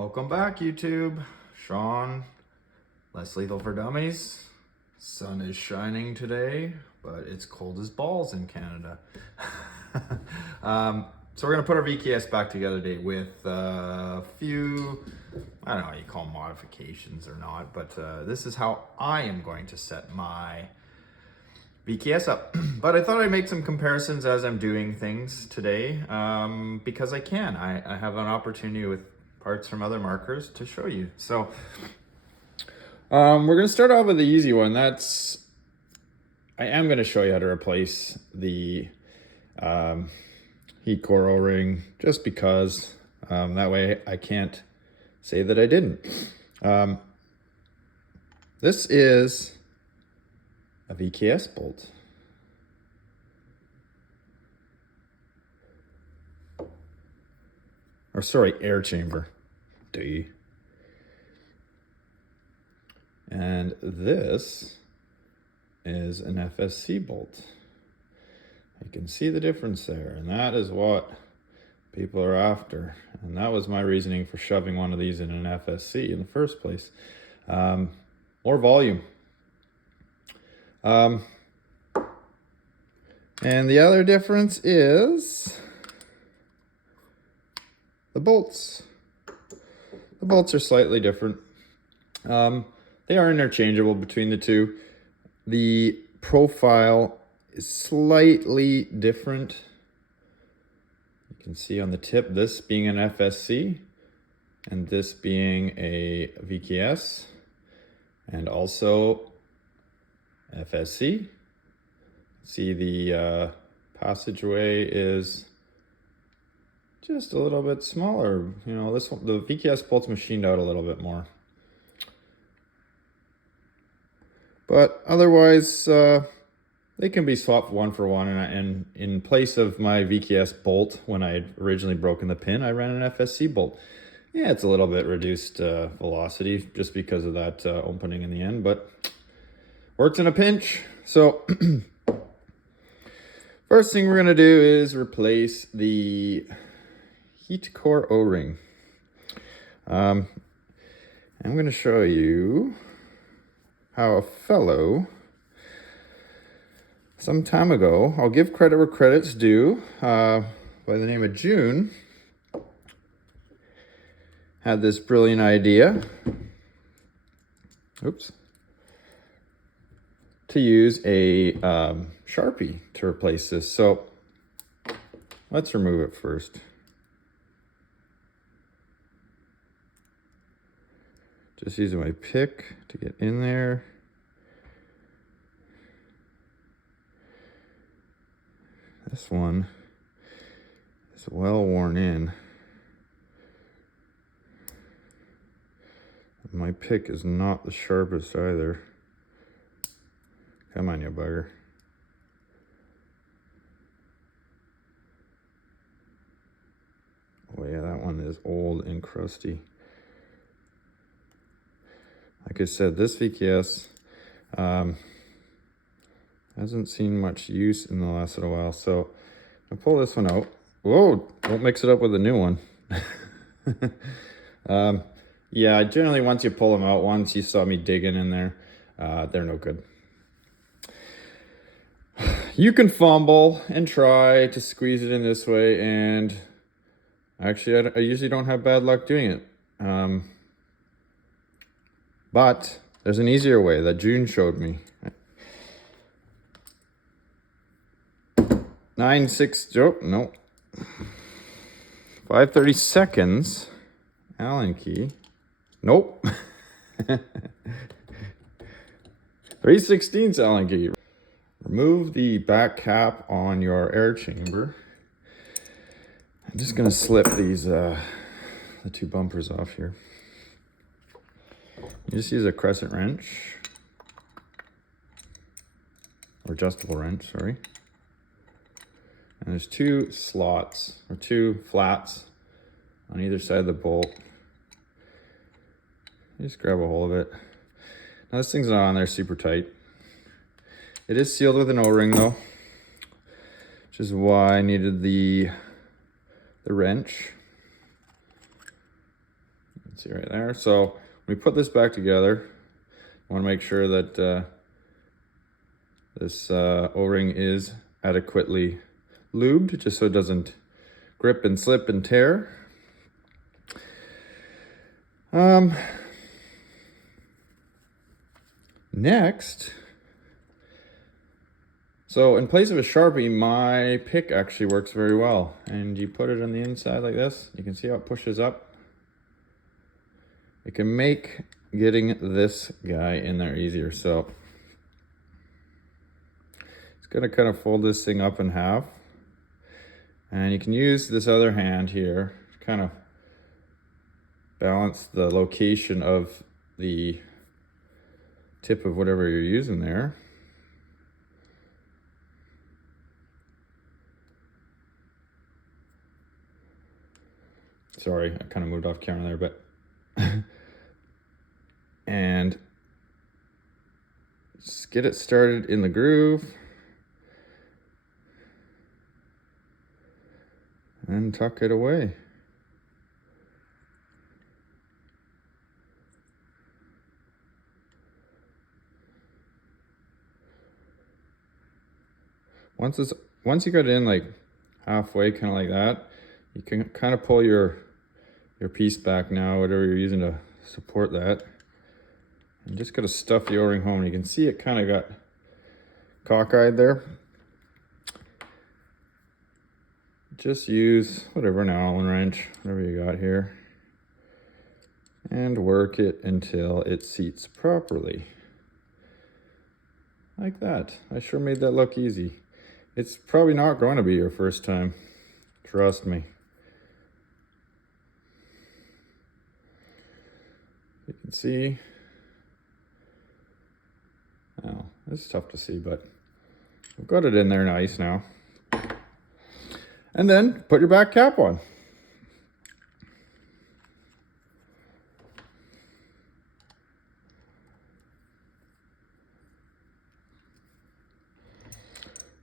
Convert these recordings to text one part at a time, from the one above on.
Welcome back, YouTube. Sean, Less Lethal for Dummies. Sun is shining today, but it's cold as balls in Canada. So we're gonna put our VKS back together today with a few, I don't know how you call them, modifications or not, but this is how I am going to set my VKS up. But I thought I'd make some comparisons as I'm doing things today, because I can. I have an opportunity with parts from other markers to show you. So we're gonna start off with the easy one. I am gonna show you how to replace the heat core O-ring, just because that way I can't say that I didn't. This is a VKS bolt. Or sorry, air chamber. D. And this is an FSC bolt. You can see the difference there, and that is what people are after. And that was my reasoning for shoving one of these in an FSC in the first place. More volume. And the other difference is the bolts. The bolts are slightly different. They are interchangeable between the two. The profile is slightly different. You can see on the tip, this being an FSC and this being a VKS, and also FSC. See, the passageway is just a little bit smaller. You know, this one, the VKS bolt's machined out a little bit more. But otherwise, they can be swapped one for one. And in place of my VKS bolt, when I had originally broken the pin, I ran an FSC bolt. Yeah, it's a little bit reduced velocity just because of that opening in the end, but works in a pinch. So first thing we're gonna do is replace the heat core O-ring. I'm gonna show you how a fellow some time ago, I'll give credit where credit's due, by the name of June, had this brilliant idea, to use a Sharpie to replace this. So let's remove it first. Just using my pick to get in there. This one is well worn in. My pick is not the sharpest either. Come on, you bugger. Oh yeah, that one is old and crusty. Like I said, this VKS hasn't seen much use in the last little while, so I'll pull this one out. Whoa, don't mix it up with a new one. Yeah, generally once you pull them out, once you saw me digging in there, they're no good. You can fumble and try to squeeze it in this way, and actually I usually don't have bad luck doing it. But there's an easier way that June showed me. 5/32 Allen key. Nope. 3/16 Allen key. Remove the back cap on your air chamber. I'm just gonna slip these the two bumpers off here. You just use a crescent wrench, or adjustable wrench, sorry. And there's two slots, or two flats on either side of the bolt. You just grab a hold of it. Now this thing's not on there super tight. It is sealed with an O-ring though, which is why I needed the wrench. See right there. So when we put this back together, I want to make sure that this O-ring is adequately lubed, just so it doesn't grip and slip and tear. Next, so in place of a Sharpie, my pick actually works very well. And you put it on the inside like this. You can see how it pushes up. It can make getting this guy in there easier. So it's gonna kind of fold this thing up in half. And you can use this other hand here to kind of balance the location of the tip of whatever you're using there. Sorry, I kind of moved off camera there, but and just get it started in the groove and tuck it away. Once you got it in like halfway, kind of like that, you can kind of pull your piece back now, whatever you're using to support that. And just got to stuff the O-ring home. You can see it kind of got cockeyed there. Just use whatever, an Allen wrench, whatever you got here, and work it until it seats properly. Like that. I sure made that look easy. It's probably not going to be your first time. Trust me. You can see. Oh, it's tough to see, but I've got it in there nice now. And then put your back cap on.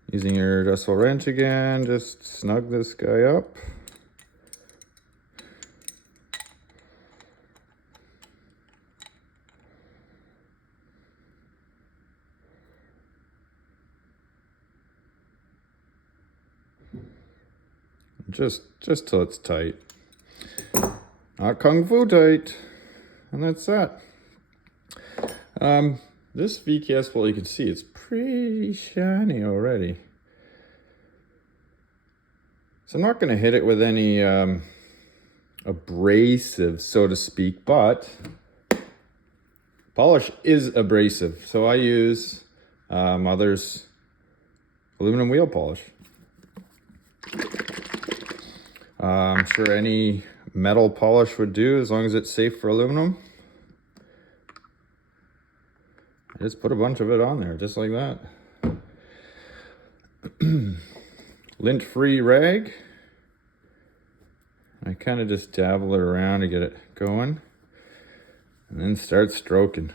Using your adjustable wrench again, just snug this guy up. Just till it's tight. Not kung fu tight. And that's that. This VKS bolt, you can see it's pretty shiny already. So I'm not going to hit it with any abrasive, so to speak, but polish is abrasive. So I use Mother's aluminum wheel polish. I'm sure any metal polish would do as long as it's safe for aluminum. I just put a bunch of it on there, just like that. Lint-free rag. I kind of just dabble it around to get it going, and then start stroking.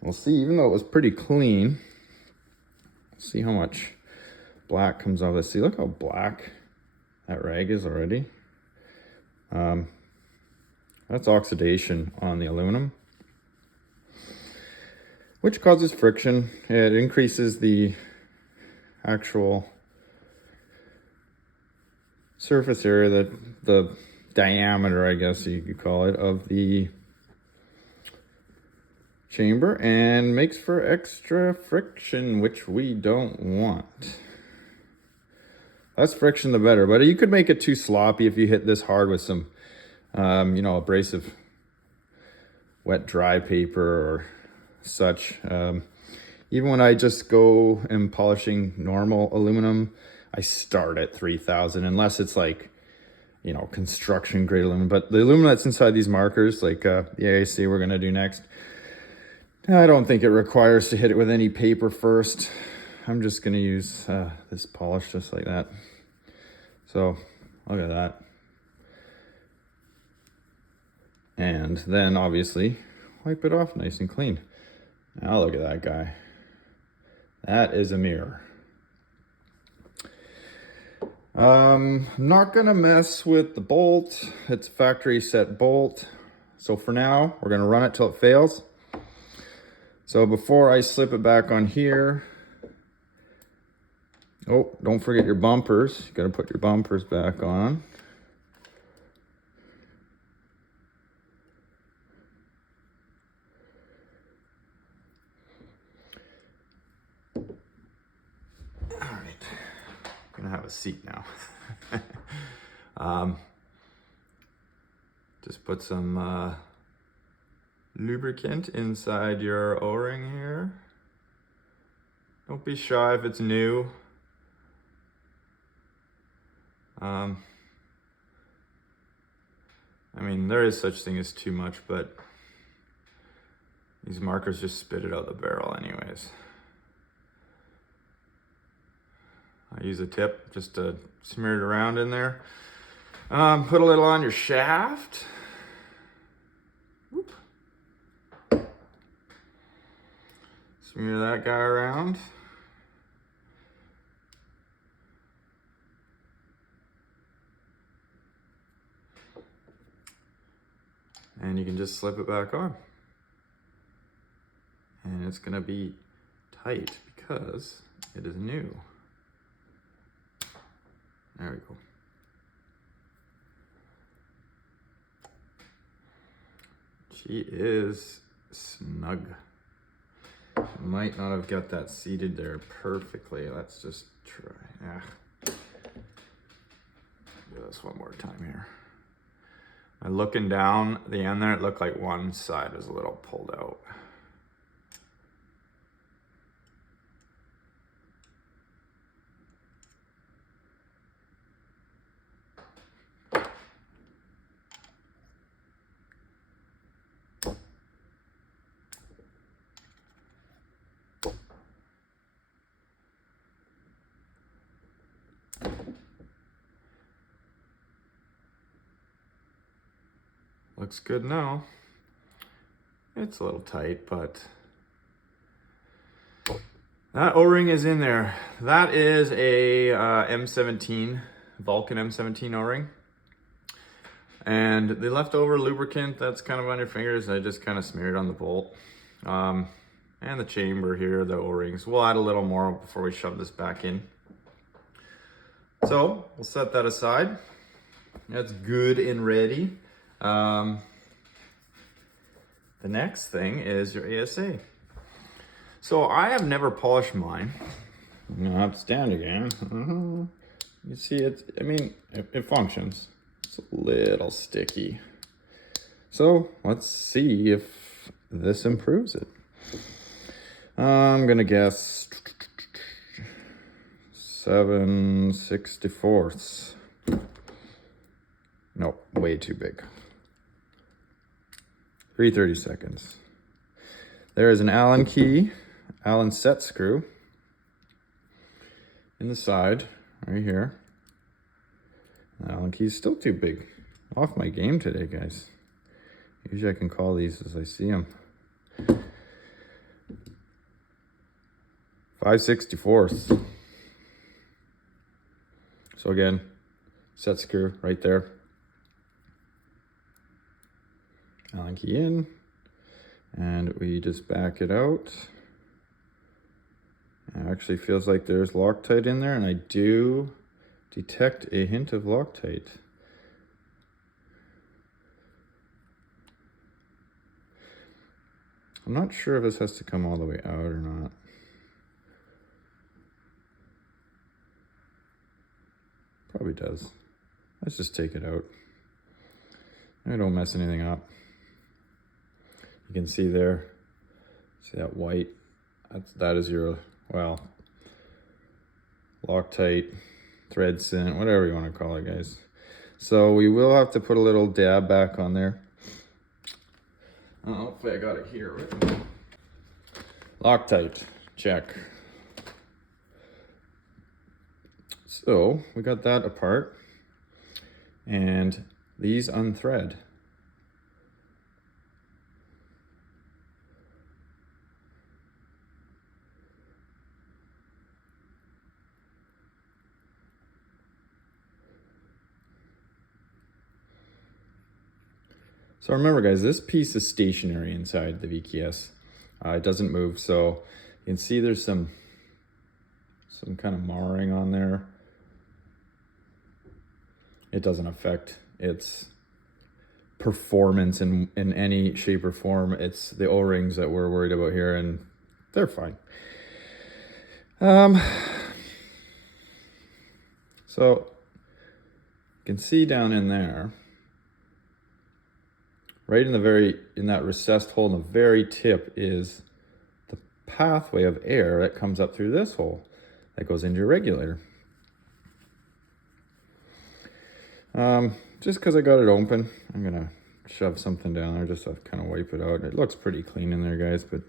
We'll see, even though it was pretty clean, see how much black comes off this. See, look how black that rag is already. That's oxidation on the aluminum, which causes friction. It increases the actual surface area, that the diameter, I guess you could call it, of the chamber, and makes for extra friction, which we don't want. Less friction the better, but you could make it too sloppy if you hit this hard with some abrasive wet dry paper or such. Even when I just go and polishing normal aluminum, I start at 3000, unless it's like, construction grade aluminum. But the aluminum that's inside these markers, like the AAC we're gonna do next, I don't think it requires to hit it with any paper first. I'm just gonna use this polish just like that. So look at that. And then obviously wipe it off nice and clean. Now look at that guy. That is a mirror. I'm not gonna mess with the bolt. It's a factory set bolt. So for now, we're gonna run it till it fails. So before I slip it back on here, oh, don't forget your bumpers. You gotta put your bumpers back on. All right, I'm gonna have a seat now. Just put some lubricant inside your O-ring here. Don't be shy if it's new. I mean, there is such thing as too much, but these markers just spit it out the barrel anyways. I use a tip just to smear it around in there. Put a little on your shaft. Whoop. Smear that guy around. And you can just slip it back on. And it's gonna be tight because it is new. There we go. She is snug. Might not have got that seated there perfectly. Let's just try. Do this one more time here. Looking down the end there, it looked like one side was a little pulled out. Looks good now. It's a little tight, but that O-ring is in there. That is a M17, Vulcan M17 O-ring. And the leftover lubricant that's kind of on your fingers, I just kind of smeared on the bolt. And the chamber here, the O-rings. We'll add a little more before we shove this back in. So we'll set that aside. That's good and ready. The next thing is your ASA. So I have never polished mine. I'm gonna have to stand again. You see it, I mean, it functions. It's a little sticky. So let's see if this improves it. I'm gonna guess 7/64. No, way too big. 3/32. There is an Allen key, Allen set screw in the side, right here. The Allen key is still too big. Off my game today, guys. Usually I can call these as I see them. 5/64. So again, set screw right there. Allen key in, and we just back it out. It actually feels like there's Loctite in there, and I do detect a hint of Loctite. I'm not sure if this has to come all the way out or not. Probably does. Let's just take it out. I don't mess anything up. You can see there, see that white? That is your, well, Loctite, thread scent, whatever you want to call it, guys. So we will have to put a little dab back on there. Hopefully I got it here with me. Loctite, check. So we got that apart, and these unthread. So remember guys, this piece is stationary inside the VKS. It doesn't move, so you can see there's some kind of marring on there. It doesn't affect its performance in any shape or form. It's the O-rings that we're worried about here, and they're fine. So you can see down in there, right in that recessed hole in the very tip is the pathway of air that comes up through this hole that goes into your regulator. Just because I got it open, I'm gonna shove something down there just to kind of wipe it out. It looks pretty clean in there, guys, but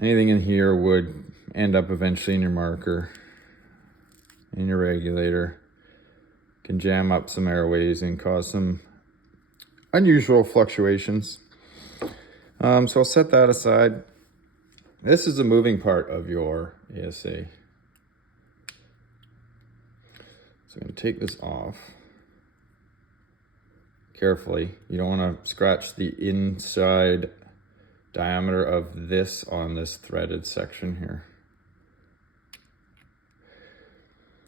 anything in here would end up eventually in your marker, in your regulator. Can jam up some airways and cause some unusual fluctuations. So I'll set that aside. This is the moving part of your ASA. So I'm going to take this off carefully. You don't want to scratch the inside diameter of this on this threaded section here.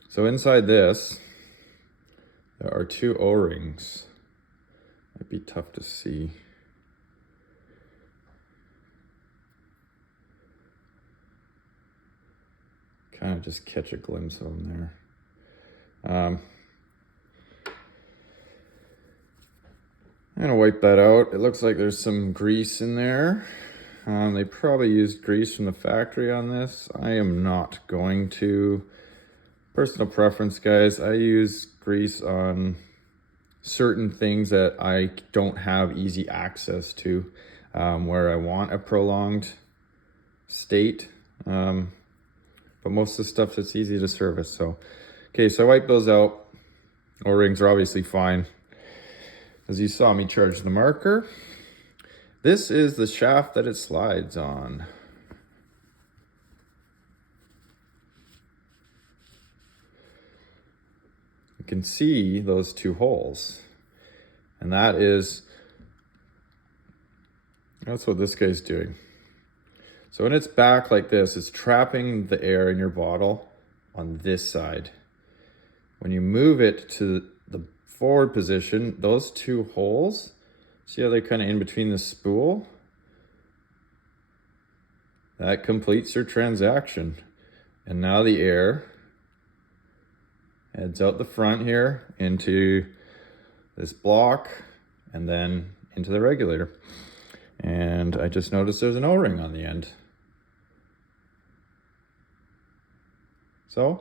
So inside this, there are two O-rings. Might be tough to see. Kind of just catch a glimpse of them there. I'm gonna wipe that out. It looks like there's some grease in there. They probably used grease from the factory on this. I am not going to. Personal preference, guys. I use grease on certain things that I don't have easy access to, where I want a prolonged state. But most of the stuff that's easy to service. So, okay, so I wipe those out. O-rings are obviously fine. As you saw me charge the marker, this is the shaft that it slides on. You can see those two holes, and that's what this guy's doing. So when it's back like this, it's trapping the air in your bottle on this side. When you move it to the forward position, those two holes, see how they're kind of in between the spool? That completes your transaction. And now the air heads out the front here into this block and then into the regulator. And I just noticed there's an O-ring on the end. So,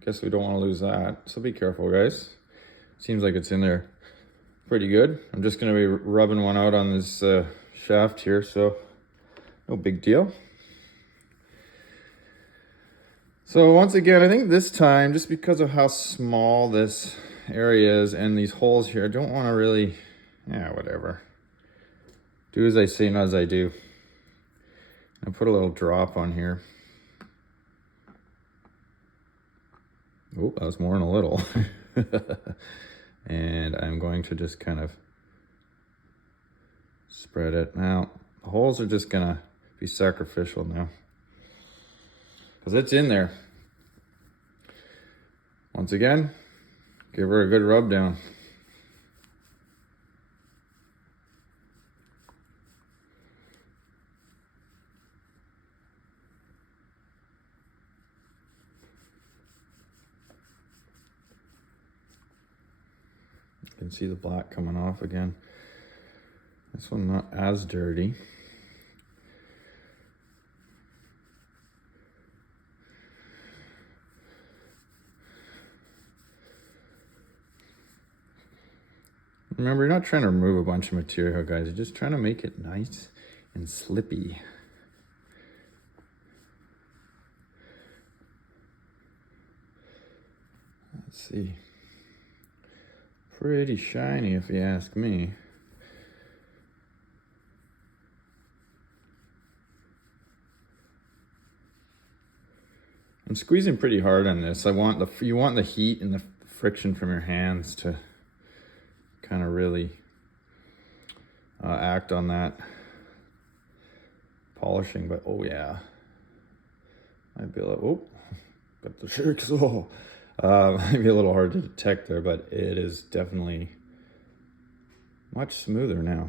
I guess we don't want to lose that. So be careful, guys. Seems like it's in there pretty good. I'm just going to be rubbing one out on this shaft here, so no big deal. So once again, I think this time, just because of how small this area is and these holes here, I don't want to really, whatever. Do as I say, not as I do. I put a little drop on here. Oh, that was more than a little. And I'm going to just kind of spread it. Now, the holes are just gonna be sacrificial now, because it's in there. Once again, give her a good rub down. You can see the black coming off again. This one not as dirty. Remember, you're not trying to remove a bunch of material, guys. You're just trying to make it nice and slippy. Let's see. Pretty shiny, if you ask me. I'm squeezing pretty hard on this. You want the heat and the friction from your hands to kind of really act on that polishing, but oh yeah, might be a little, oh, got the shakes, oh, might be a little hard to detect there, but it is definitely much smoother now.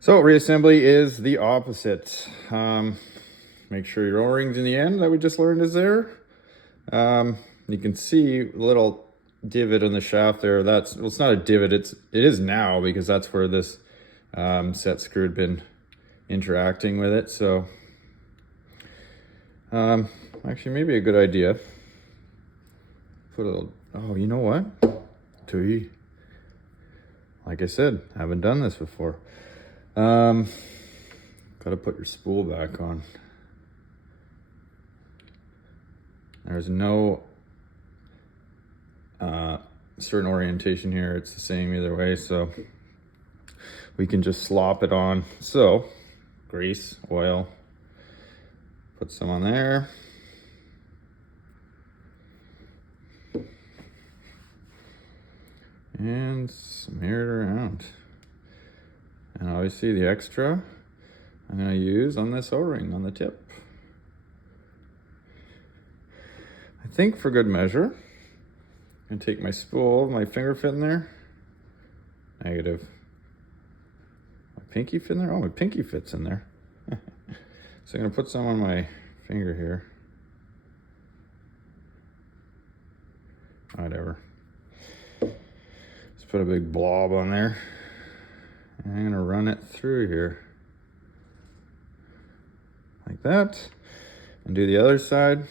So reassembly is the opposite. Make sure your O-rings in the end that we just learned is there. You can see a little divot in the shaft there. That's, well, it's not a divot, it is now, because that's where this set screw had been interacting with it. So actually maybe a good idea. Put a little, oh, you know what? Like I said, haven't done this before. Gotta put your spool back on. There's no certain orientation here. It's the same either way, so we can just slop it on. So, grease, oil, put some on there. And smear it around. And obviously the extra I'm gonna use on this O-ring on the tip. I think for good measure, I'm gonna take my spool, my finger fit in there. Negative. My pinky fit in there? Oh, my pinky fits in there. So I'm gonna put some on my finger here. Whatever. Let's put a big blob on there. And I'm gonna run it through here. Like that. And do the other side.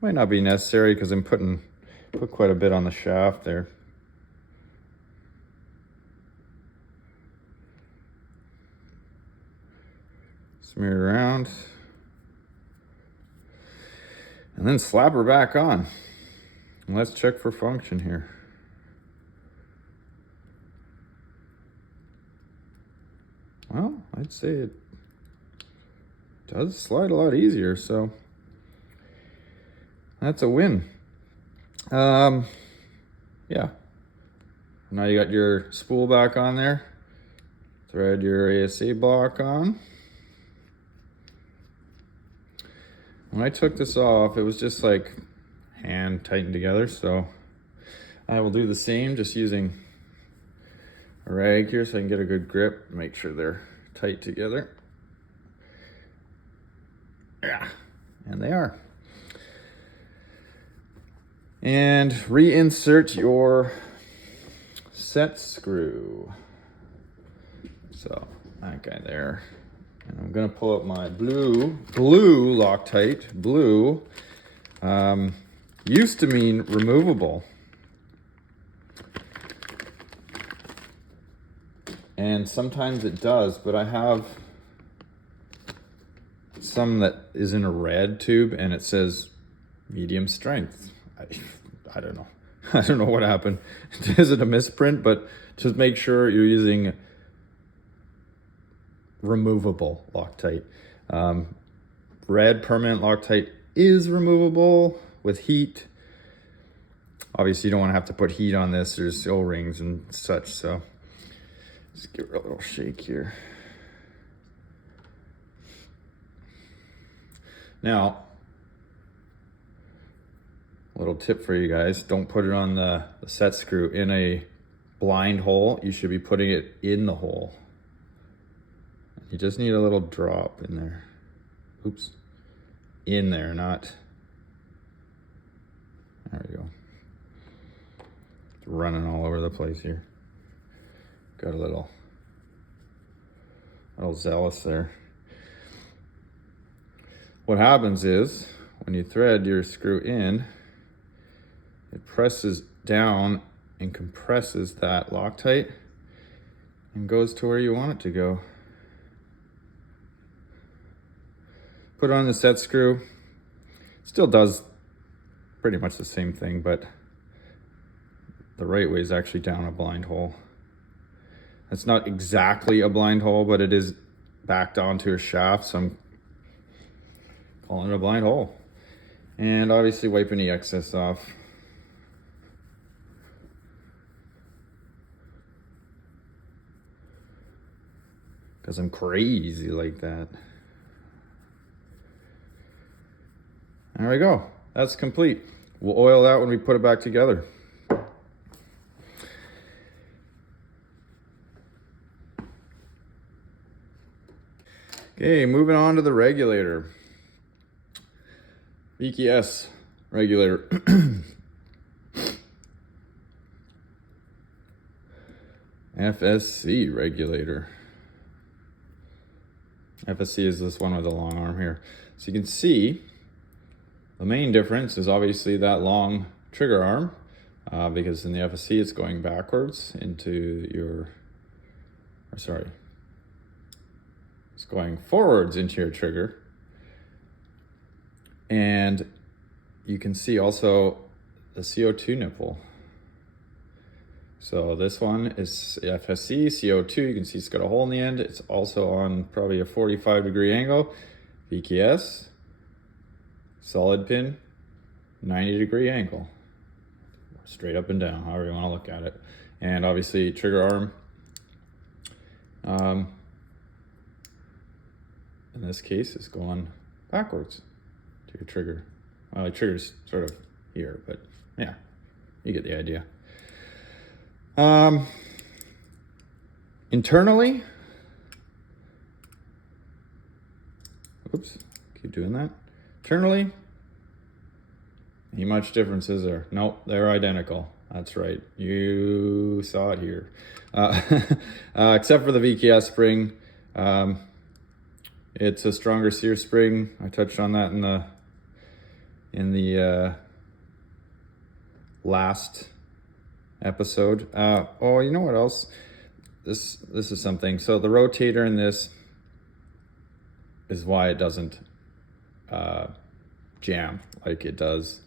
Might not be necessary because I'm put quite a bit on the shaft there. Smear it around. And then slap her back on. And let's check for function here. Well, I'd say it does slide a lot easier, so that's a win. Yeah. Now you got your spool back on there. Thread your ASA block on. When I took this off, it was just like hand tightened together, so I will do the same, just using a rag here so I can get a good grip, make sure they're tight together. Yeah, and they are. And reinsert your set screw. So that guy there. And I'm gonna pull up my blue Loctite. Blue used to mean removable. And sometimes it does, but I have some that is in a red tube and it says medium strength. I don't know. I don't know what happened. Is it a misprint? But just make sure you're using removable Loctite. Red permanent Loctite is removable with heat. Obviously you don't want to have to put heat on this. There's O-rings and such, so just give it a little shake here. Now, a little tip for you guys, don't put it on the set screw in a blind hole. You should be putting it in the hole. You just need a little drop in there. Oops. In there, not... There we go. It's running all over the place here. Got a little zealous there. What happens is, when you thread your screw in, it presses down and compresses that Loctite and goes to where you want it to go. Put it on the set screw. Still does pretty much the same thing, but the right way is actually down a blind hole. It's not exactly a blind hole, but it is backed onto a shaft, so I'm calling it a blind hole. And obviously wipe any excess off. because I'm crazy like that. There we go. That's complete. We'll oil that when we put it back together. Okay, moving on to the regulator. VKS regulator. FSC regulator. FSC is this one with the long arm here. So you can see the main difference is obviously that long trigger arm, because in the FSC it's going backwards into your, or sorry, it's going forwards into your trigger. And you can see also the CO2 nipple. So this one is FSC, CO2, you can see it's got a hole in the end. It's also on probably a 45-degree angle. VKS, solid pin, 90-degree angle. Straight up and down, however you want to look at it. And obviously trigger arm, in this case, is going backwards to your trigger. Well, the trigger's sort of here, but yeah, you get the idea. Internally, oops, keep doing that. Internally, ain't much difference, is there? Nope, they're identical. That's right, you saw it here. Except for the VKS spring. It's a stronger sear spring. I touched on that in the last episode. Oh, you know what else? This is something. So the rotator in this is why it doesn't jam like it does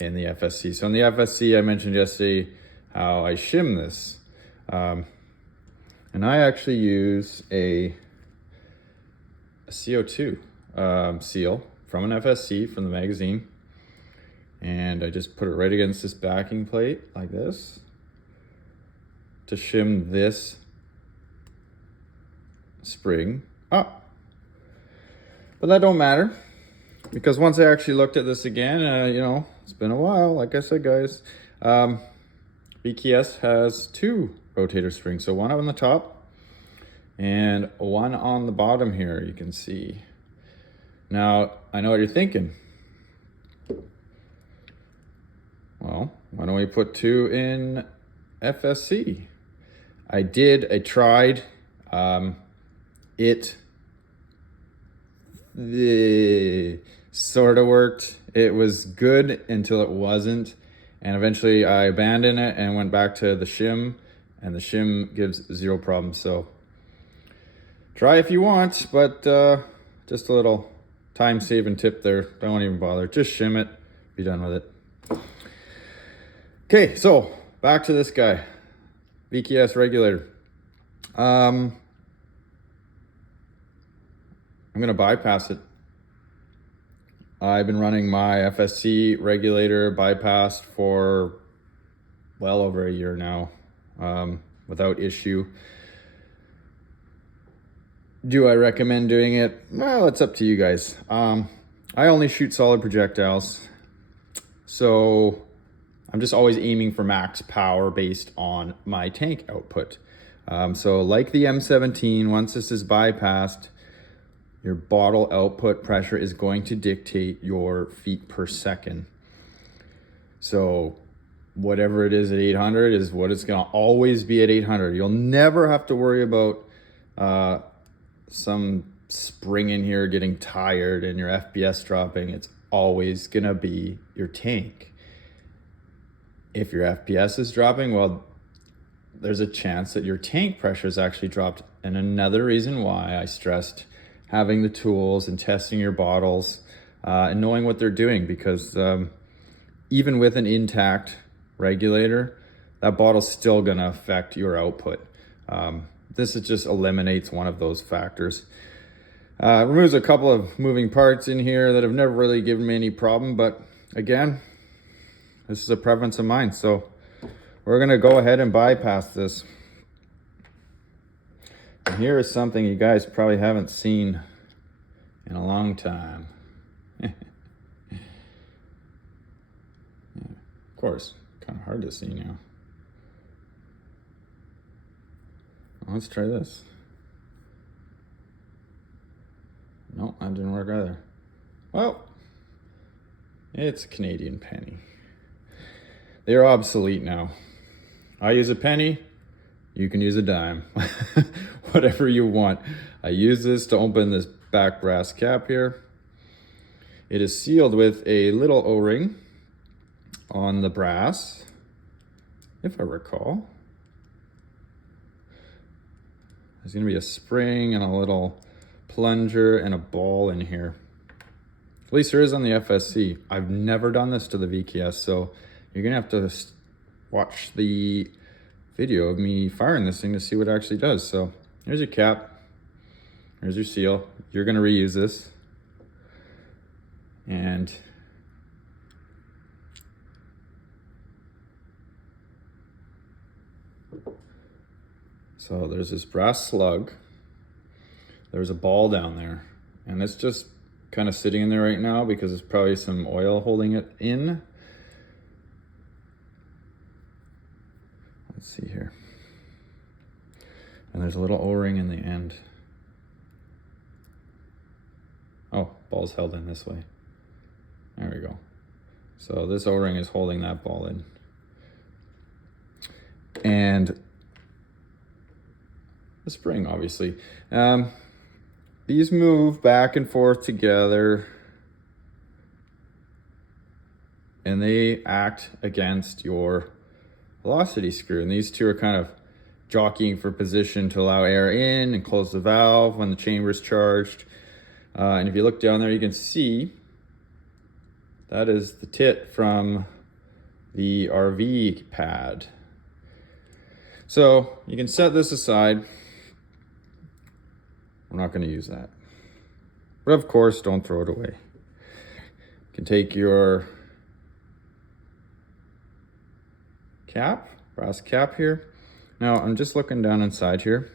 in the FSC. So in the FSC, I mentioned yesterday how I shim this. And I actually use a CO2 seal from an FSC from the magazine. And I just put it right against this backing plate like this to shim this spring up. But that don't matter, because once I actually looked at this again, you know, it's been a while, like I said, guys. VKS has two rotator springs, so one on the top and one on the bottom here, you can see. Now, I know what you're thinking. Well, why don't we put two in FSC? I tried. It sort of worked. It was good until it wasn't. And eventually I abandoned it and went back to the shim, and the shim gives zero problems. So try if you want, but just a little time-saving tip there. Don't even bother. Just shim it. Be done with it. Okay, so back to this guy, VKS regulator. I'm gonna bypass it. I've been running my FSC regulator bypassed for well over a year now, without issue. Do I recommend doing it? Well, it's up to you guys. I only shoot solid projectiles, so I'm just always aiming for max power based on my tank output. So like the M17, once this is bypassed, your bottle output pressure is going to dictate your feet per second. So whatever it is at 800 is what it's gonna always be at 800. You'll never have to worry about some spring in here getting tired and your FPS dropping. It's always gonna be your tank. If your FPS is dropping, well, there's a chance that your tank pressure is actually dropped. And another reason why I stressed having the tools and testing your bottles and knowing what they're doing, because even with an intact regulator, that bottle's still gonna affect your output. This just eliminates one of those factors. Removes a couple of moving parts in here that have never really given me any problem, but again, this is a preference of mine, so we're gonna go ahead and bypass this. And here is something you guys probably haven't seen in a long time. Of course, kind of hard to see now. Well, let's try this. Nope, that didn't work either. Well, it's a Canadian penny. They're obsolete now. I use a penny, you can use a dime. Whatever you want. I use this to open this back brass cap here. It is sealed with a little O-ring on the brass, if I recall. There's gonna be a spring and a little plunger and a ball in here. At least there is on the FSC. I've never done this to the VKS, so you're gonna have to watch the video of me firing this thing to see what it actually does. So here's your cap, here's your seal. You're gonna reuse this. And so there's this brass slug. There's a ball down there, and it's just kind of sitting in there right now because there's probably some oil holding it in. Let's see here. And there's a little O-ring in the end. Oh, ball's held in this way. There we go. So this O-ring is holding that ball in. And the spring, obviously. These move back and forth together, and they act against your velocity screw. And these two are kind of jockeying for position to allow air in and close the valve when the chamber is charged. And if you look down there, you can see that is the tit from the RV pad. So you can set this aside. We're not going to use that. But of course, don't throw it away. You can take your cap, brass cap here. Now, I'm just looking down inside here.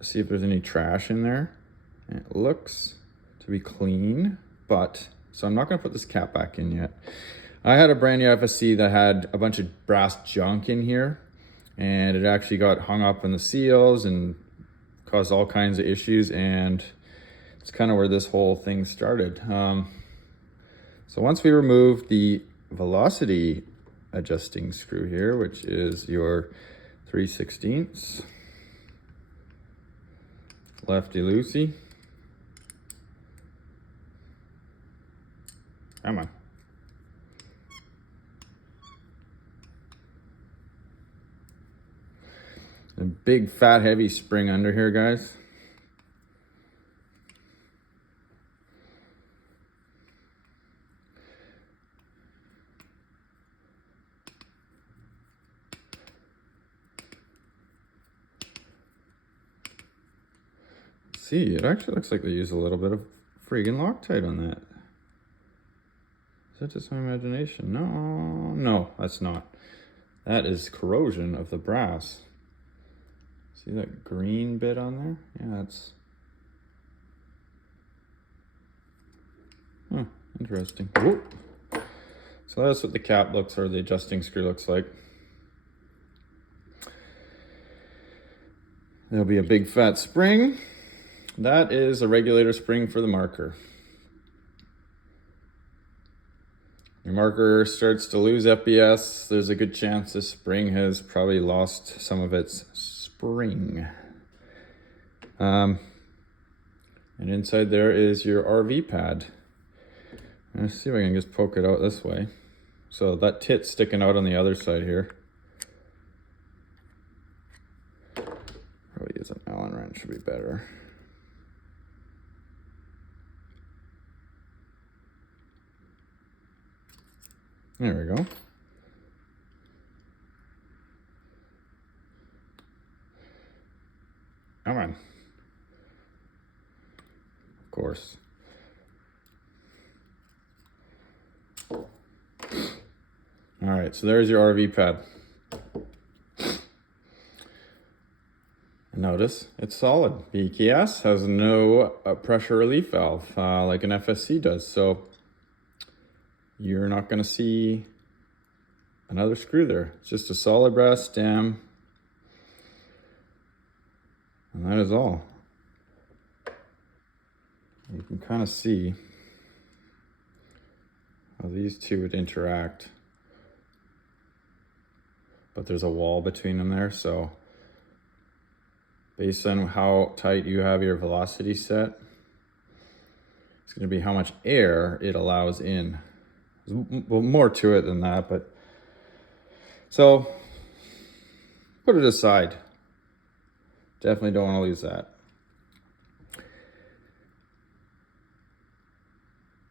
See if there's any trash in there. And it looks to be clean, so I'm not going to put this cap back in yet. I had a brand new FSC that had a bunch of brass junk in here, and it actually got hung up in the seals and caused all kinds of issues, and it's kind of where this whole thing started. So once we remove the velocity adjusting screw here, which is your 3/16, lefty loosey. Come on. A big fat heavy spring under here, guys. See, it actually looks like they use a little bit of friggin' Loctite on that. Is that just my imagination? No, that's not. That is corrosion of the brass. See that green bit on there? Yeah, that's... Huh, interesting. Whoop. So that's what the cap looks, or the adjusting screw looks like. There'll be a big fat spring. That is a regulator spring for the marker. Your marker starts to lose FPS, there's a good chance this spring has probably lost some of its spring. And inside there is your RV pad. Let's see if I can just poke it out this way. So that tit's sticking out on the other side here. Probably use an Allen wrench would be better. There we go. Come on. Of course. All right, so there's your RV pad. Notice it's solid. VKS has no pressure relief valve like an FSC does, so you're not going to see another screw there. It's just a solid brass stem, and that is all. You can kind of see how these two would interact, but there's a wall between them there, so based on how tight you have your velocity set, it's going to be how much air it allows in. There's more to it than that, but so put it aside. Definitely don't want to lose that.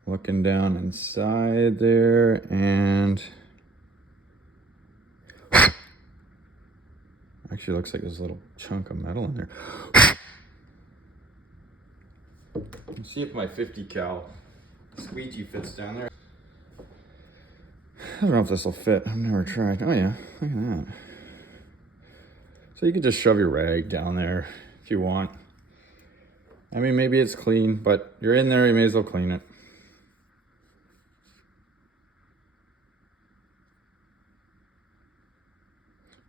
Looking down inside there, and actually looks like there's a little chunk of metal in there. Let's see if my 50 cal squeegee fits down there. I don't know if this will fit. I've never tried. Oh yeah, look at that. So you could just shove your rag down there if you want. I mean, maybe it's clean, but you're in there, you may as well clean it.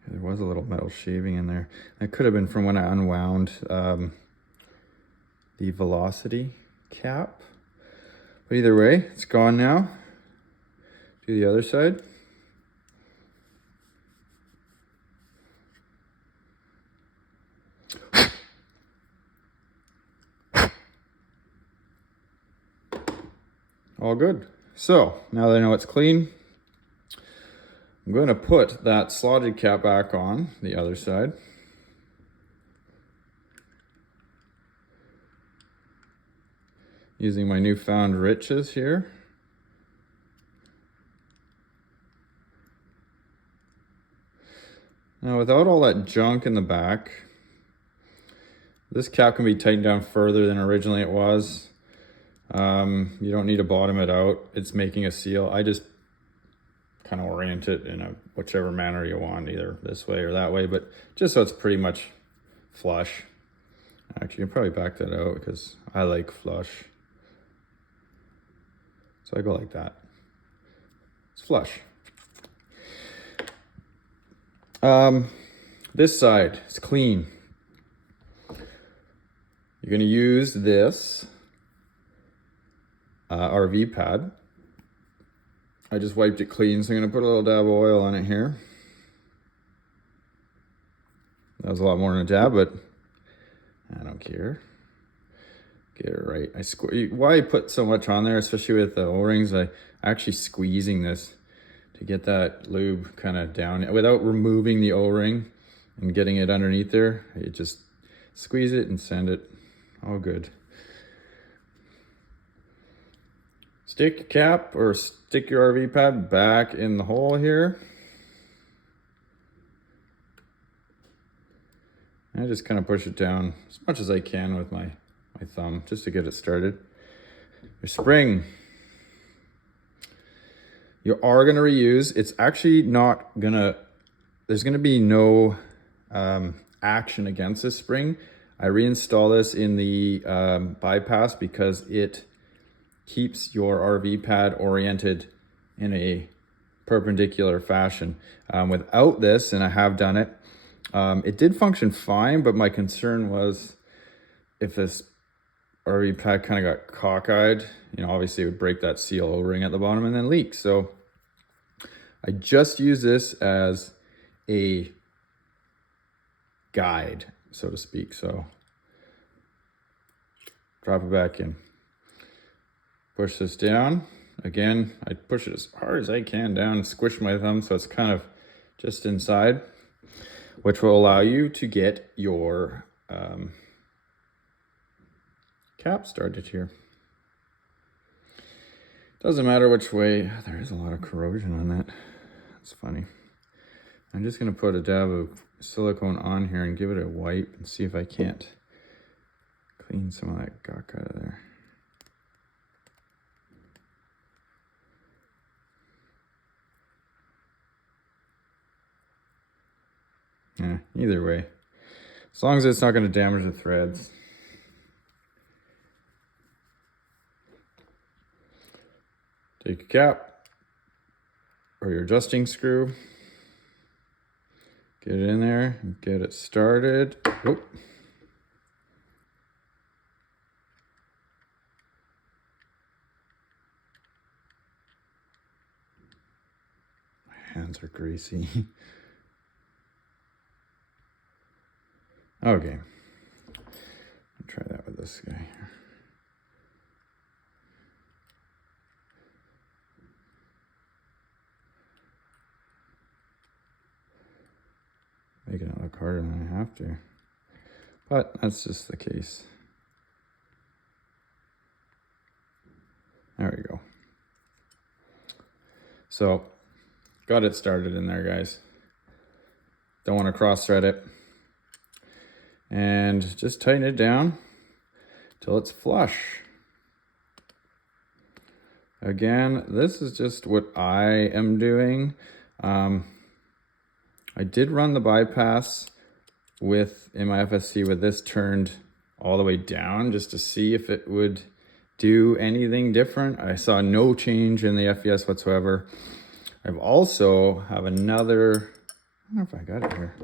There was a little metal shaving in there. That could have been from when I unwound the velocity cap. But either way, it's gone now. Do the other side. All good. So now that I know it's clean, I'm going to put that slotted cap back on the other side. Using my newfound riches here. Now without all that junk in the back, this cap can be tightened down further than originally it was. You don't need to bottom it out. It's making a seal. I just kind of orient it in a whichever manner you want, either this way or that way, but just so it's pretty much flush. Actually, you can probably back that out because I like flush. So I go like that. It's flush. This side is clean. You're going to use this RV pad. I just wiped it clean, so I'm going to put a little dab of oil on it here. That was a lot more than a dab, but I don't care. Get it right. Why I put so much on there, especially with the O-rings, I actually squeezing this to get that lube kind of down without removing the O-ring and getting it underneath there. You just squeeze it and send it. All good. Stick your cap or stick your RV pad back in the hole here. And I just kind of push it down as much as I can with my thumb just to get it started. Your spring. You are going to reuse. It's actually not going to, there's going to be no action against this spring. I reinstall this in the bypass because it keeps your RV pad oriented in a perpendicular fashion. Without this, and I have done it, it did function fine, but my concern was if this RV pad kind of got cockeyed, you know, obviously it would break that seal O-ring at the bottom and then leak. So I just use this as a guide, so to speak. So drop it back in. Push this down. Again, I push it as hard as I can down and squish my thumb so it's kind of just inside, which will allow you to get your cap started here. Doesn't matter which way. There is a lot of corrosion on that. That's funny. I'm just going to put a dab of silicone on here and give it a wipe and see if I can't clean some of that gunk out of there. Yeah, either way, As long as it's not going to damage the threads. Take a cap or your adjusting screw. Get it in there and get it started. Oh. My hands are greasy. Okay. I'll try that with this guy here. Making it look harder than I have to. But that's just the case. There we go. So, got it started in there, guys. Don't want to cross thread it. And just tighten it down till it's flush. Again, this is just what I am doing. I did run the bypass in my FSC with this turned all the way down just to see if it would do anything different. I saw no change in the FES whatsoever. I've also have another, I don't know if I got it here.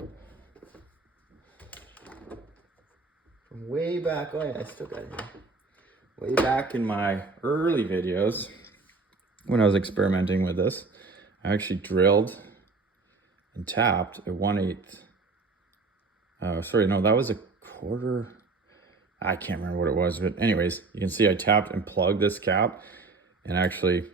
From way back, oh yeah, I still got it here. Way back in my early videos, when I was experimenting with this, I actually drilled and tapped a 1/8. Sorry, no, that was a quarter. I can't remember what it was, but anyways, you can see I tapped and plugged this cap and actually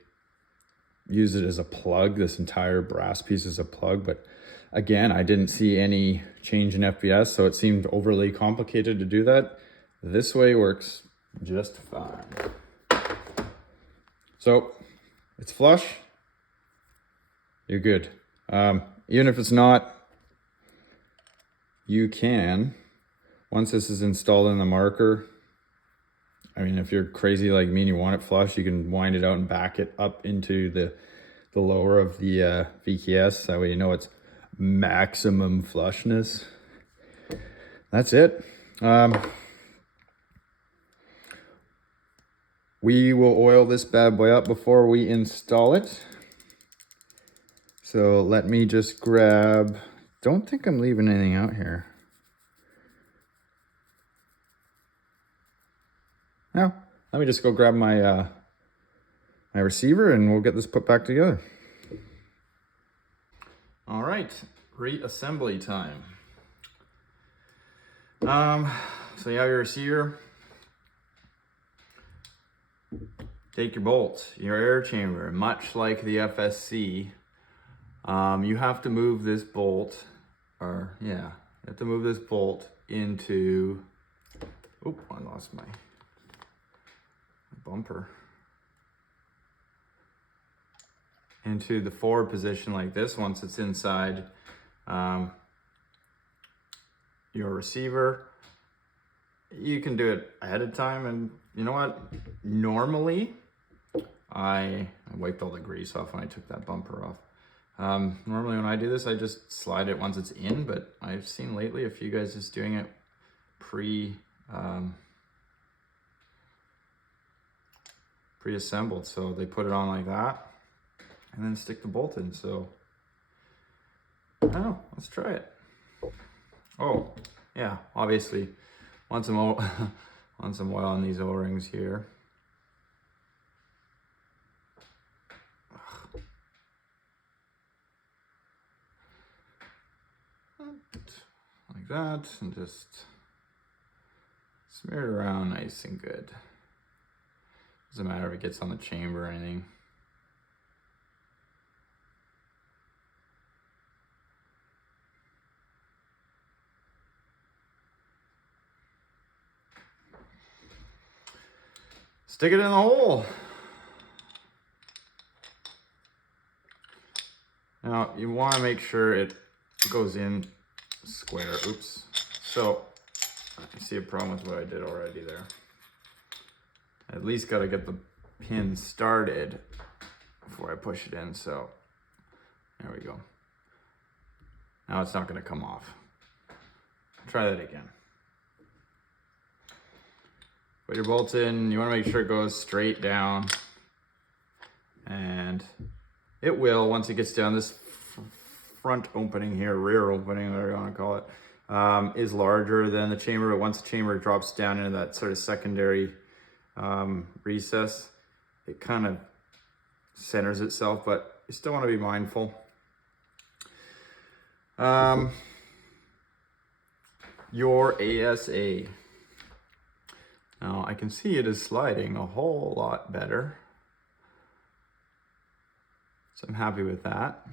used it as a plug. This entire brass piece is a plug, but again, I didn't see any change in FPS, so it seemed overly complicated to do that. This way works just fine. So it's flush, you're good. Even if it's not, you can, once this is installed in the marker, I mean, if you're crazy like me and you want it flush, you can wind it out and back it up into the lower of the VKS. That way you know it's maximum flushness. That's it. We will oil this bad boy up before we install it. So let me just grab, don't think I'm leaving anything out here. No, let me just go grab my my receiver and we'll get this put back together. All right, reassembly time. So you have your receiver. Take your bolt, your air chamber, much like the FSC. You have to move this bolt, you have to move this bolt into, oop, I lost my bumper. Into the forward position like this once it's inside your receiver. You can do it ahead of time, and you know what? Normally, I wiped all the grease off when I took that bumper off. Normally when I do this, I just slide it once it's in, but I've seen lately a few guys just doing it pre-assembled. So they put it on like that and then stick the bolt in. So I don't know, let's try it. Oh yeah, obviously want some oil on these O-rings here. Like that, and just smear it around nice and good. Doesn't matter if it gets on the chamber or anything. Stick it in the hole. Now you want to make sure it goes in square. Oops. So I see a problem with what I did already there. I at least got to get the pin started before I push it in. So there we go. Now it's not going to come off. try that again. Put your bolts in, you want to make sure it goes straight down. And it will once it gets down. This front opening here, rear opening, whatever you want to call it, is larger than the chamber, but once the chamber drops down into that sort of secondary recess, it kind of centers itself, but you still want to be mindful. Your ASA. Now I can see it is sliding a whole lot better. So I'm happy with that.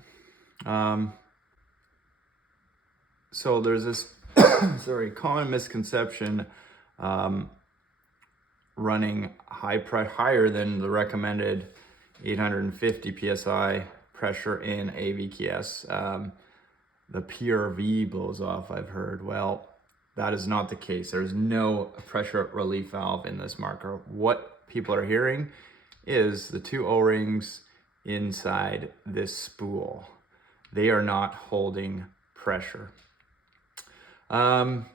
So there's this common misconception running higher than the recommended 850 psi pressure in a VKS. The PRV blows off, I've heard. Well, that is not the case. There's no pressure relief valve in this marker. What people are hearing is the two O-rings inside this spool. They are not holding pressure. I've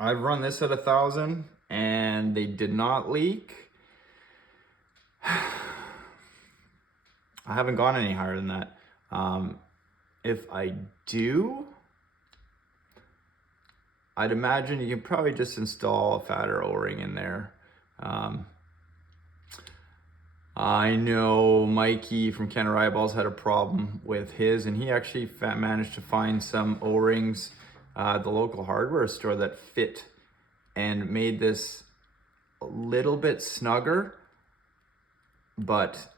run this at 1,000 and they did not leak. I haven't gone any higher than that. If I do, I'd imagine you can probably just install a fatter O-ring in there. I know Mikey from Canada Eyeballs had a problem with his, and he actually managed to find some O-rings at the local hardware store that fit and made this a little bit snugger, but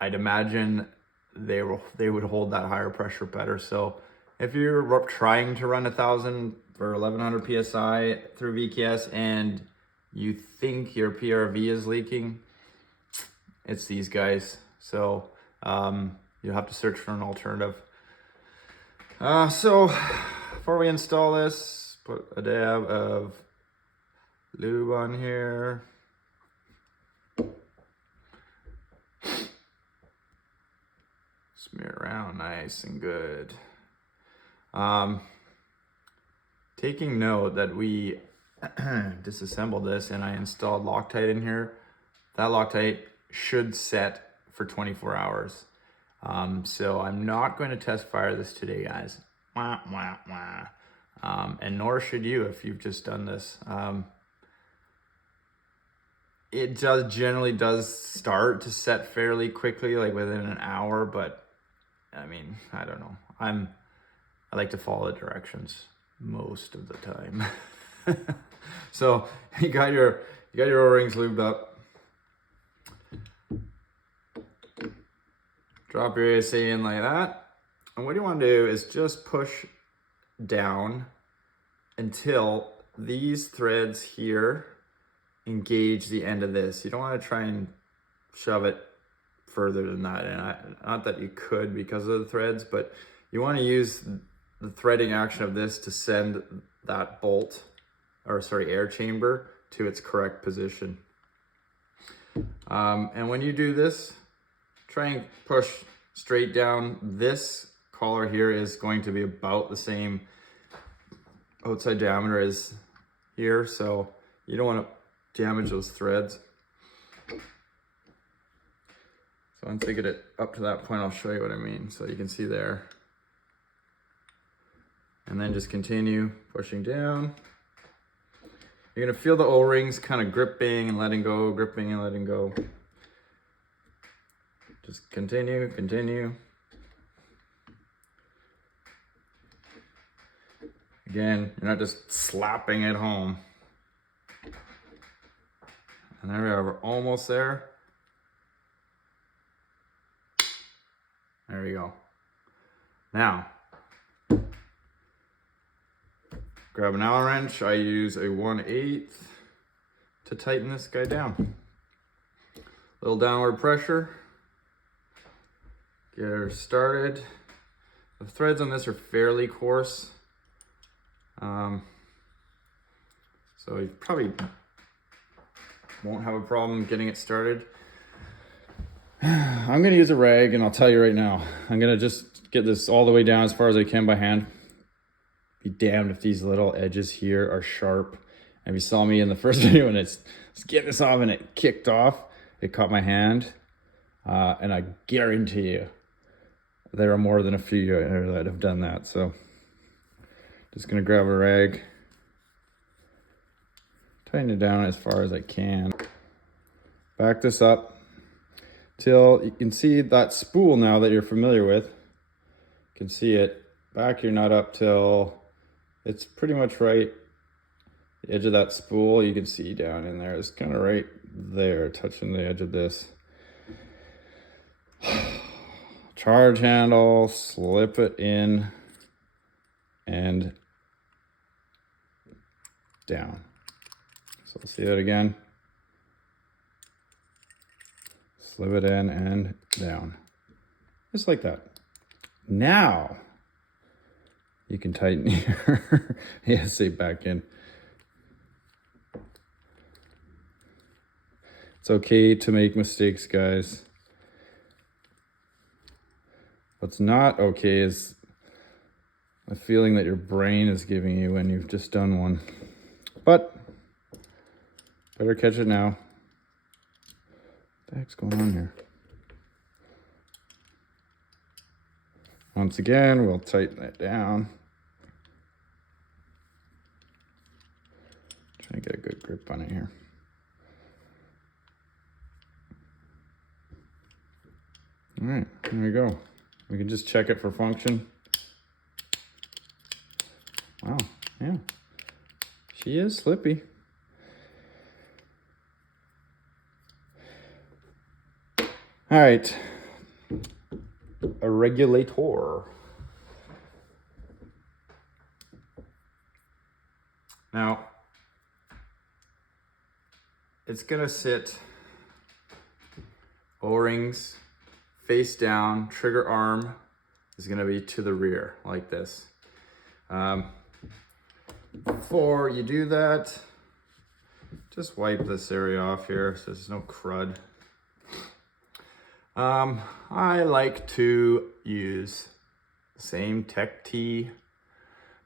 I'd imagine they would hold that higher pressure better. So if you're trying to run 1,000 or 1,100 psi through VKS and you think your PRV is leaking, it's these guys. So you'll have to search for an alternative. So before we install this, put a dab of lube on here. Smear it around nice and good. Taking note that we disassembled this and I installed Loctite in here. That Loctite should set for 24 hours. So I'm not going to test fire this today, guys. Wah, wah, wah. And nor should you if you've just done this. It generally does start to set fairly quickly, like within an hour, but I mean, I don't know. I like to follow the directions most of the time. So you got your O-rings lubed up. Drop your ASA in like that. And what you want to do is just push down until these threads here engage the end of this. You don't want to try and shove it further than that. And not that you could because of the threads, but you want to use the threading action of this to send that bolt, or sorry, air chamber to its correct position. And when you do this, try and push straight down. This collar here is going to be about the same outside diameter as here, so you don't want to damage those threads. So once I get it up to that point, I'll show you what I mean. So you can see there. And then just continue pushing down. You're gonna feel the O-rings kind of gripping and letting go, gripping and letting go. Just continue, continue. Again, you're not just slapping it home. And there we are, we're almost there. There we go. Now, grab an Allen wrench. I use a 1/8 to tighten this guy down. Little downward pressure. Get her started. The threads on this are fairly coarse. So you probably won't have a problem getting it started. I'm gonna use a rag and I'll tell you right now, I'm gonna just get this all the way down as far as I can by hand. be damned if these little edges here are sharp. And if you saw me in the first video when it's getting this off and it kicked off, it caught my hand. And I guarantee you, there are more than a few that have done that. So just gonna grab a rag, tighten it down as far as I can. Back this up till you can see that spool now that you're familiar with. You can see it. Back your nut up till it's pretty much right. The edge of that spool, you can see down in there. It's kind of right there, touching the edge of this. Charge handle, slip it in and down. So see that again. Slip it in and down. Just like that. Now you can tighten your ASA back in. It's okay to make mistakes, guys. What's not okay is the feeling that your brain is giving you when you've just done one. But better catch it now. What the heck's going on here? Once again, we'll tighten it down. Try to get a good grip on it here. All right, there we go. We can just check it for function. Wow, yeah. She is slippy. All right, a regulator. Now, it's gonna sit O-rings face down, trigger arm is gonna be to the rear like this. Before you do that, just wipe this area off here so there's no crud. I like to use the same Tech T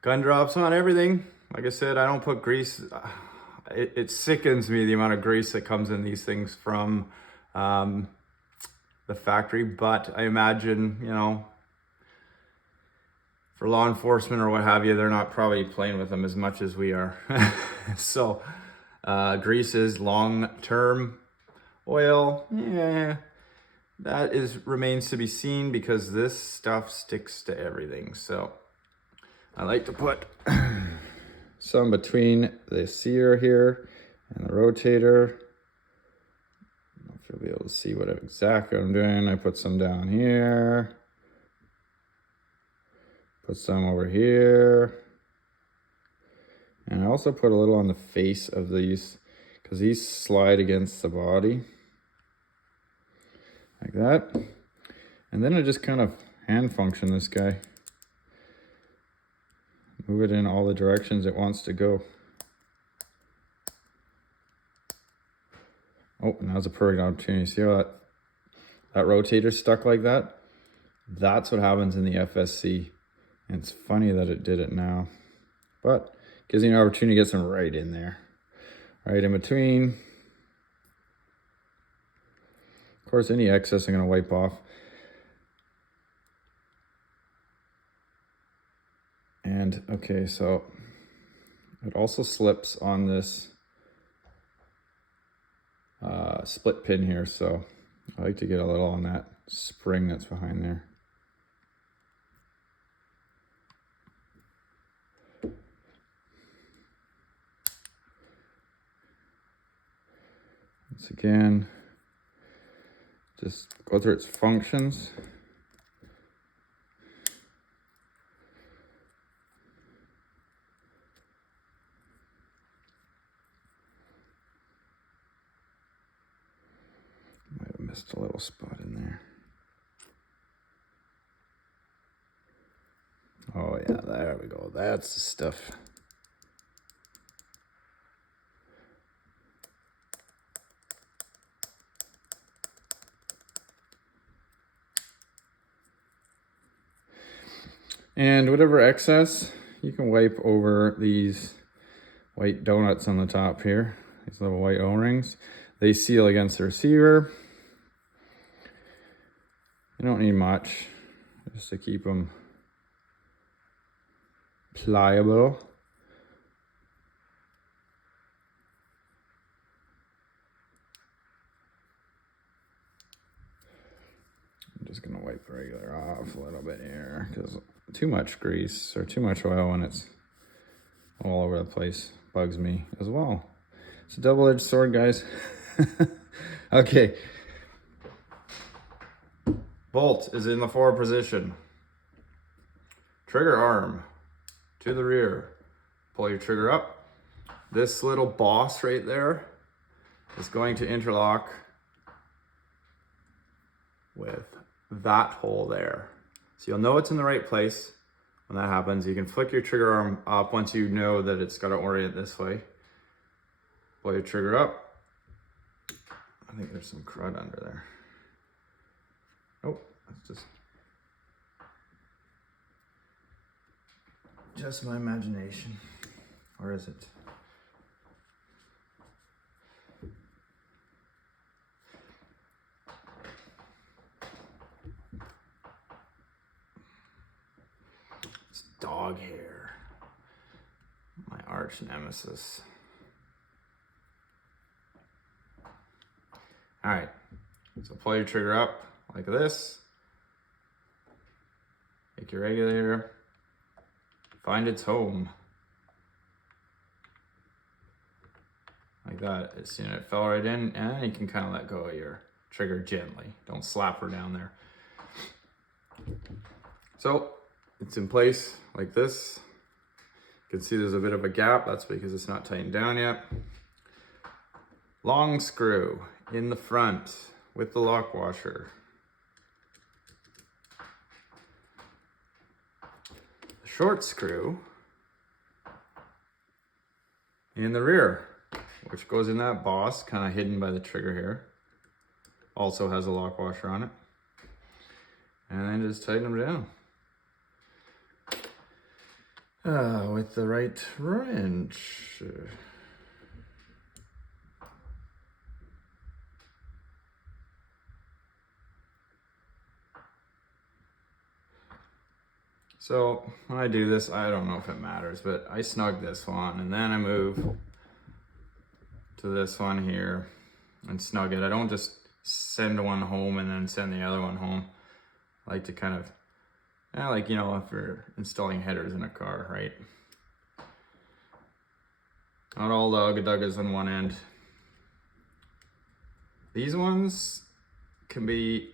gun drops on everything. Like I said, I don't put grease. It sickens me the amount of grease that comes in these things from the factory, but I imagine, you know, for law enforcement or what have you, they're not probably playing with them as much as we are. So grease is long-term. Oil, yeah, that remains to be seen because this stuff sticks to everything. So I like to put some between the sear here and the rotator. I don't know if you'll be able to see what exactly I'm doing. I put some down here. Put some over here. And I also put a little on the face of these because these slide against the body. Like that. And then I just kind of hand function this guy. Move it in all the directions it wants to go. Oh, now's a perfect opportunity. See how that rotator stuck like that? That's what happens in the FSC. And it's funny that it did it now. But gives you an opportunity to get some right in there. Right in between. Of course, any excess I'm going to wipe off. And okay, so it also slips on this split pin here, so I like to get a little on that spring that's behind there. Once again, just go through its functions. Might have missed a little spot in there. Oh yeah, there we go. That's the stuff. And whatever excess you can wipe over these white donuts on the top here, these little white O-rings. They seal against the receiver. You don't need much, just to keep them pliable. I'm just gonna wipe the regular off a little bit here, because too much grease or too much oil when it's all over the place bugs me as well. It's a double-edged sword, guys. Okay. Bolt is in the forward position. Trigger arm to the rear. Pull your trigger up. This little boss right there is going to interlock with that hole there. So you'll know it's in the right place when that happens. You can flick your trigger arm up once you know that it's got to orient this way. Pull your trigger up. I think there's some crud under there. Oh, that's just my imagination. Or is it? It's dog hair. My arch nemesis. All right, so pull your trigger up like this. Take your regulator, find its home. Like that. It's, you know, it fell right in, and you can kind of let go of your trigger gently. Don't slap her down there. So it's in place like this. You can see there's a bit of a gap. That's because it's not tightened down yet. Long screw in the front with the lock washer. The short screw in the rear, which goes in that boss, kind of hidden by the trigger here. Also has a lock washer on it. And then just tighten them down. With the right wrench. So when I do this, I don't know if it matters, but I snug this one and then I move to this one here and snug it. I don't just send one home and then send the other one home. I like to kind of, like, you know, if you're installing headers in a car, right? Not all the ugga-duggas on one end. These ones can be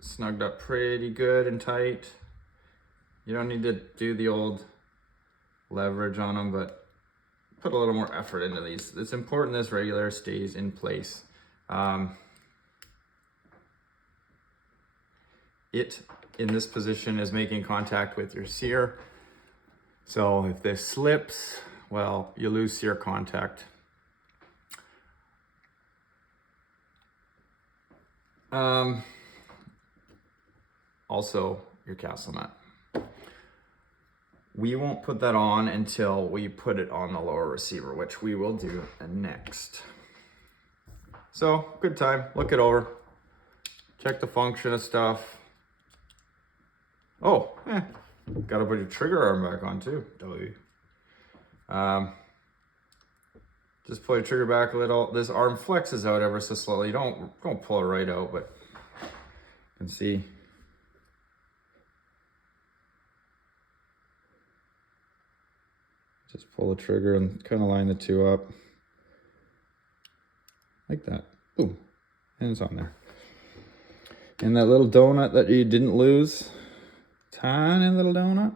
snugged up pretty good and tight. You don't need to do the old leverage on them, but put a little more effort into these. It's important this regulator stays in place. It, in this position, is making contact with your sear. So if this slips, well, you lose sear contact. Also, your castle nut. We won't put that on until we put it on the lower receiver, which we will do next. So, good time, look it over. Check the function of stuff. Oh, gotta put your trigger arm back on too. Just pull your trigger back a little. This arm flexes out ever so slowly. Don't pull it right out, but you can see. Just pull the trigger and kind of line the two up. Like that. Boom. And it's on there. And that little donut that you didn't lose, tiny little donut,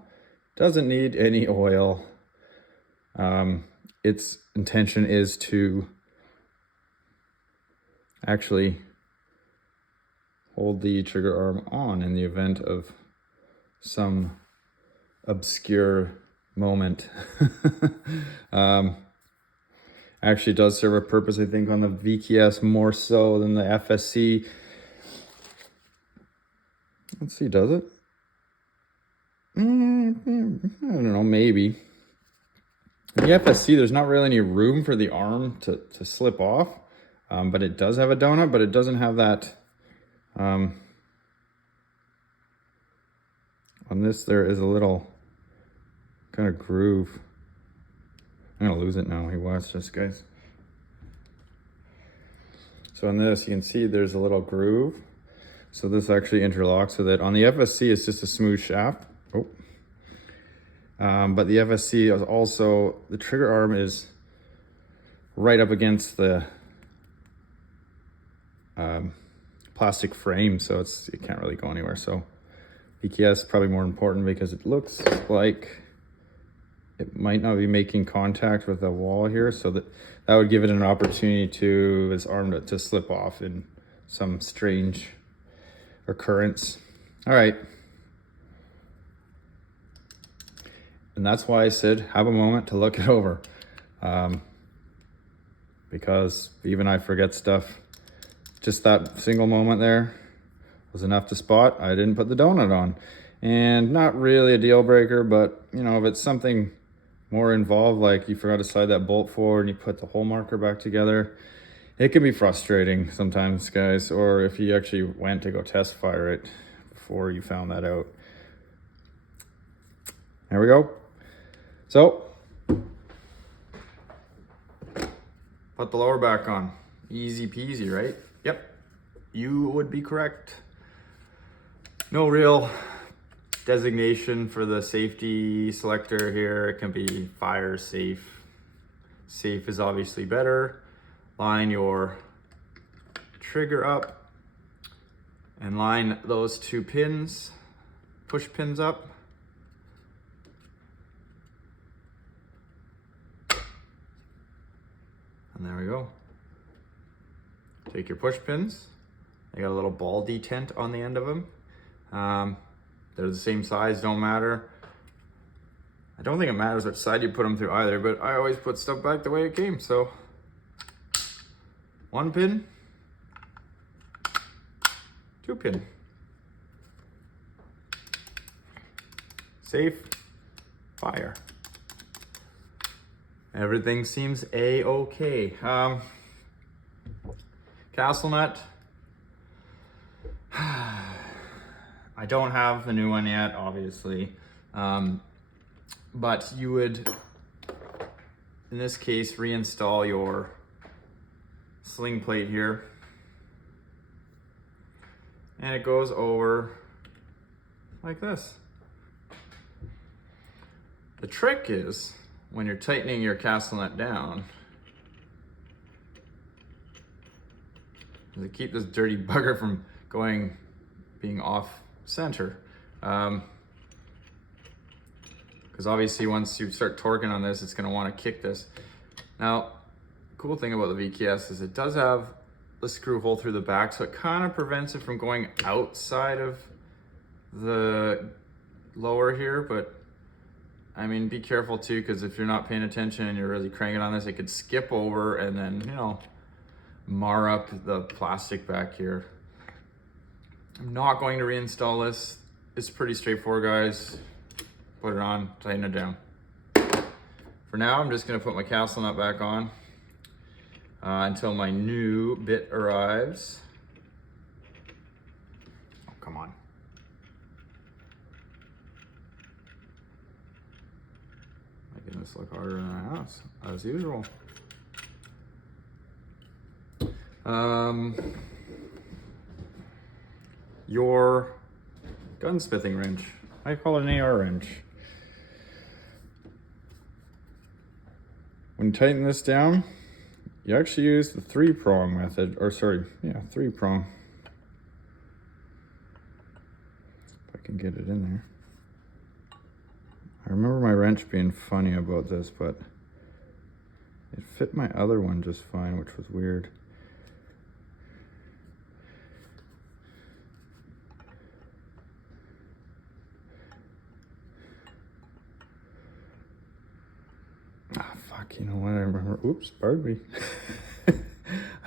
doesn't need any oil. Its intention is to actually hold the trigger arm on in the event of some obscure moment. Actually does serve a purpose, I think, on the VKS more so than the FSC. Let's see, does it? I don't know, maybe. In the FSC, there's not really any room for the arm to slip off, but it does have a donut, but it doesn't have that. On this, there is a little kind of groove. I'm gonna lose it now. Hey, watch this, guys. So on this, you can see there's a little groove. So this actually interlocks with it. On the FSC, it's just a smooth shaft. Oh. But the FSC is also, the trigger arm is right up against the plastic frame, so it can't really go anywhere. So VKS is probably more important because it looks like it might not be making contact with the wall here, so that would give it an opportunity to this arm to slip off in some strange occurrence. All right. And that's why I said have a moment to look it over, because even I forget stuff. Just that single moment there was enough to spot I didn't put the donut on. And not really a deal breaker, but you know, if it's something more involved, like you forgot to slide that bolt forward and you put the hole marker back together, it can be frustrating sometimes, guys, or if you actually went to go test fire it before you found that out. There we go. So, put the lower back on. Easy peasy, right? Yep, you would be correct. No real designation for the safety selector here. It can be fire safe. Safe is obviously better. Line your trigger up and line those two pins, push pins up. And there we go. Take your push pins. They got a little ball detent on the end of them. They're the same size, don't matter. I don't think it matters which side you put them through either, but I always put stuff back the way it came, so. One pin, two pin. Safe, fire. Everything seems a-okay. Castle nut. I don't have the new one yet, obviously. But you would, in this case, reinstall your sling plate here. And it goes over like this. The trick is, when you're tightening your castle nut down, to keep this dirty bugger from being off center. Because obviously once you start torquing on this, it's going to want to kick this. Now, cool thing about the VKS is it does have the screw hole through the back, so it kind of prevents it from going outside of the lower here, but I mean, be careful too, because if you're not paying attention and you're really cranking on this, it could skip over and then, you know, mar up the plastic back here. I'm not going to reinstall this. It's pretty straightforward, guys. Put it on, tighten it down. For now, I'm just gonna put my castle nut back on until my new bit arrives. Oh, come on. Making this look harder than I have, as usual. Your gunsmithing wrench. I call it an AR wrench. When you tighten this down, you actually use the 3-prong method, or sorry, yeah, 3-prong. If I can get it in there. I remember my wrench being funny about this, but it fit my other one just fine, which was weird. You know what, I remember, oops, pardon me.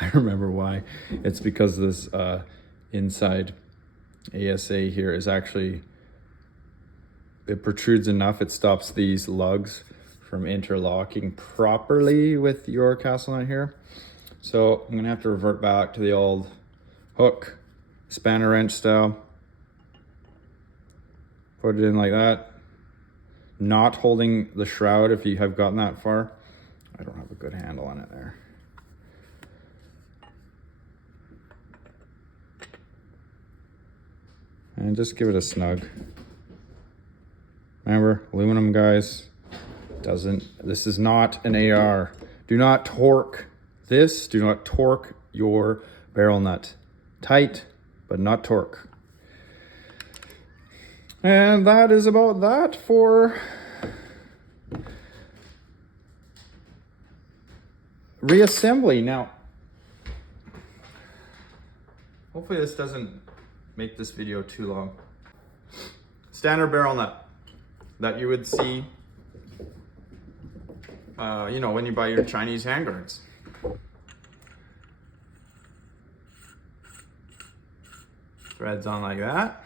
I remember why. It's because this inside ASA here is actually it protrudes enough, it stops these lugs from interlocking properly with your castle nut here. So I'm gonna have to revert back to the old hook, spanner wrench style. Put it in like that. Not holding the shroud if you have gotten that far. I don't have a good handle on it there. And just give it a snug. Remember, aluminum, guys, this is not an AR. Do not torque this. Do not torque your barrel nut. Tight, but not torque. And that is about that for reassembly. Now, hopefully this doesn't make this video too long. Standard barrel nut that you would see, you know, when you buy your Chinese handguards. Threads on like that.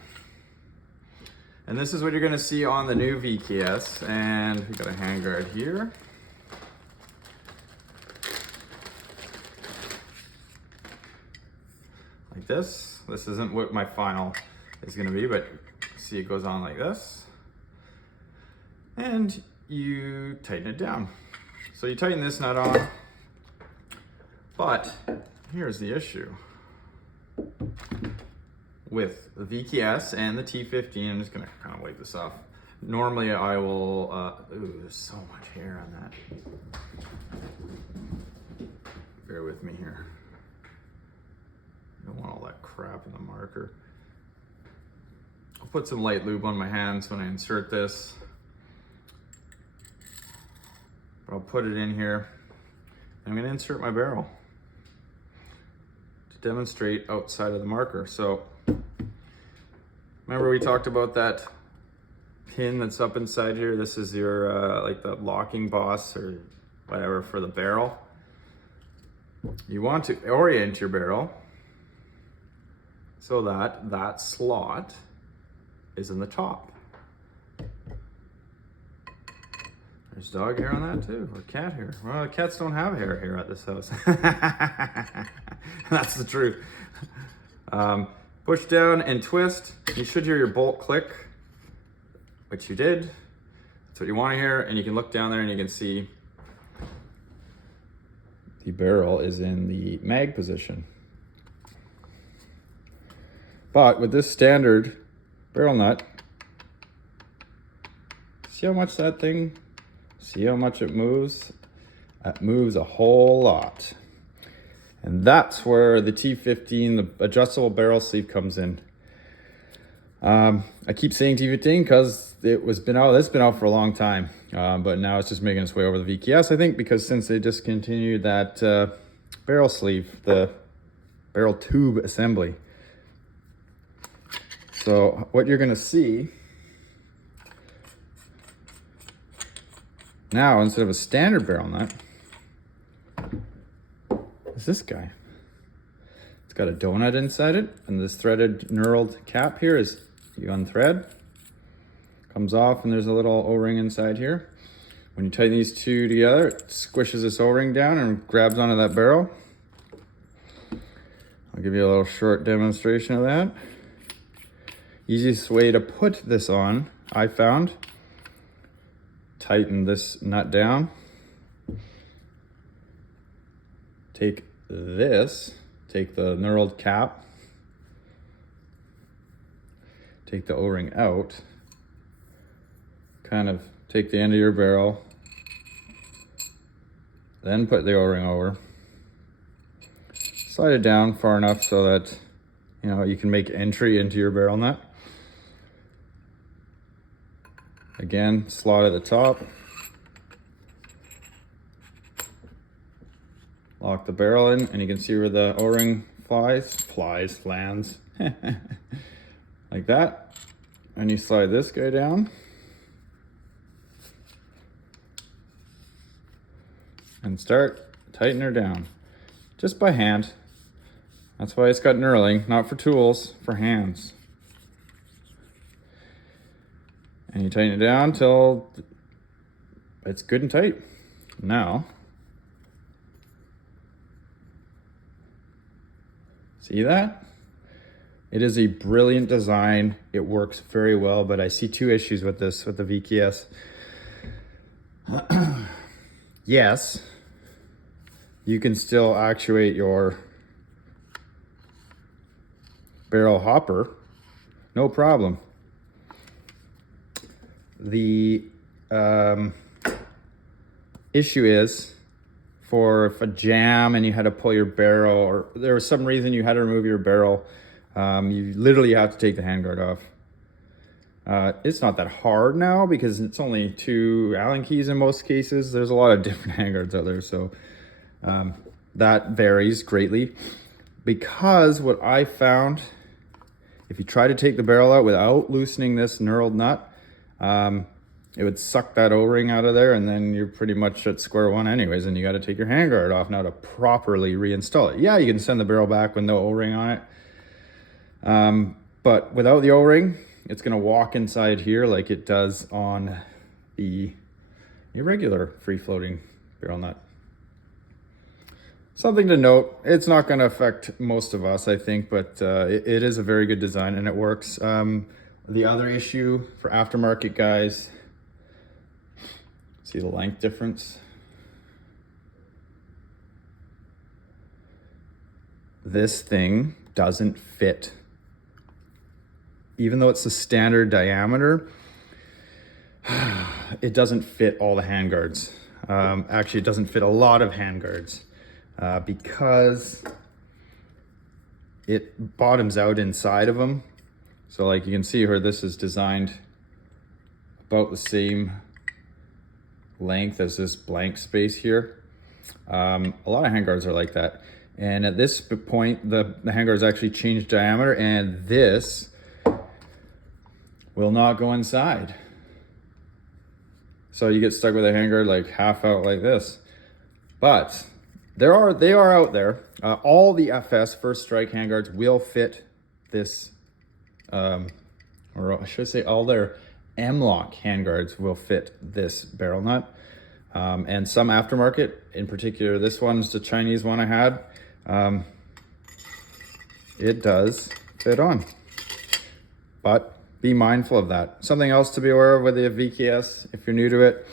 And this is what you're gonna see on the new VKS. And we got a handguard here. Like this. This isn't what my final is gonna be, but see it goes on like this. And you tighten it down. So you tighten this nut on, but here's the issue. With the VKS and the T15, I'm just gonna kind of wipe this off. Normally I will, ooh, there's so much hair on that. Bear with me here. I don't want all that crap in the marker. I'll put some light lube on my hands when I insert this. But I'll put it in here. I'm gonna insert my barrel to demonstrate outside of the marker. So, remember we talked about that pin that's up inside here? This is your, like the locking boss or whatever for the barrel. You want to orient your barrel so that that slot is in the top. There's dog hair on that too, or cat hair. Well, cats don't have hair here at this house. That's the truth. Push down and twist. You should hear your bolt click, which you did. That's what you want to hear, and you can look down there and you can see the barrel is in the mag position. But with this standard barrel nut, see how much that thing, see how much it moves? That moves a whole lot. And that's where the T15, the adjustable barrel sleeve, comes in. I keep saying T15 because it's been out for a long time. But now it's just making its way over the VKS, I think, because since they discontinued that barrel sleeve, the barrel tube assembly. So what you're gonna see now, instead of a standard barrel nut, is this guy. It's got a donut inside it, and this threaded knurled cap here is, you unthread, comes off, and there's a little O-ring inside here. When you tighten these two together, it squishes this O-ring down and grabs onto that barrel. I'll give you a little short demonstration of that. Easiest way to put this on, I found, tighten this nut down. Take this, take the knurled cap, take the O-ring out, kind of take the end of your barrel, then put the O-ring over, slide it down far enough so that, you know, you can make entry into your barrel nut. Again, slot at the top, lock the barrel in, and you can see where the O-ring lands, like that. And you slide this guy down, and start tighten her down, just by hand. That's why it's got knurling, not for tools, for hands. And you tighten it down till it's good and tight. Now, see that? It is a brilliant design. It works very well, but I see two issues with this, with the VKS. Yes, you can still actuate your barrel hopper, no problem. The issue is for if a jam and you had to pull your barrel, or there was some reason you had to remove your barrel, you literally have to take the handguard off. It's not that hard now because it's only 2 Allen keys in most cases. There's a lot of different handguards out there, so that varies greatly. Because what I found, if you try to take the barrel out without loosening this knurled nut, it would suck that O-ring out of there, and then you're pretty much at square one anyways, and you got to take your handguard off now to properly reinstall it. Yeah, you can send the barrel back with no O-ring on it, but without the O-ring, it's going to walk inside here like it does on the irregular free-floating barrel nut. Something to note, it's not going to affect most of us, I think, but it is a very good design and it works. The other issue for aftermarket guys, see the length difference? This thing doesn't fit. Even though it's the standard diameter, it doesn't fit all the handguards. Actually, it doesn't fit a lot of handguards because it bottoms out inside of them. So like you can see here, this is designed about the same length as this blank space here. A lot of handguards are like that. And at this point, the handguards actually change diameter, and this will not go inside. So you get stuck with a handguard like half out like this. But they are out there. All the FS First Strike handguards will fit this, or I should say all their M-Lock handguards will fit this barrel nut. And some aftermarket, in particular this one's the Chinese one I had, it does fit on. But be mindful of that. Something else to be aware of with the VKS, if you're new to it,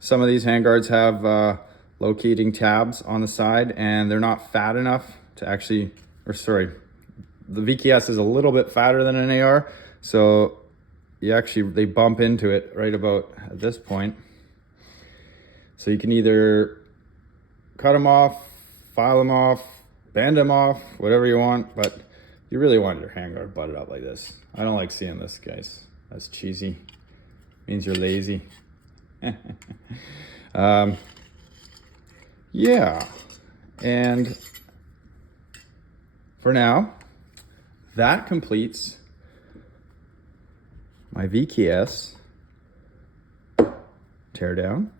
some of these handguards have locating tabs on the side, and they're not fat enough to actually, the VKS is a little bit fatter than an AR, so they bump into it right about at this point. So you can either cut them off, file them off, bend them off, whatever you want, but you really want your handguard butted up like this. I don't like seeing this, guys. That's cheesy. Means you're lazy. Yeah. And for now, that completes my VKS teardown,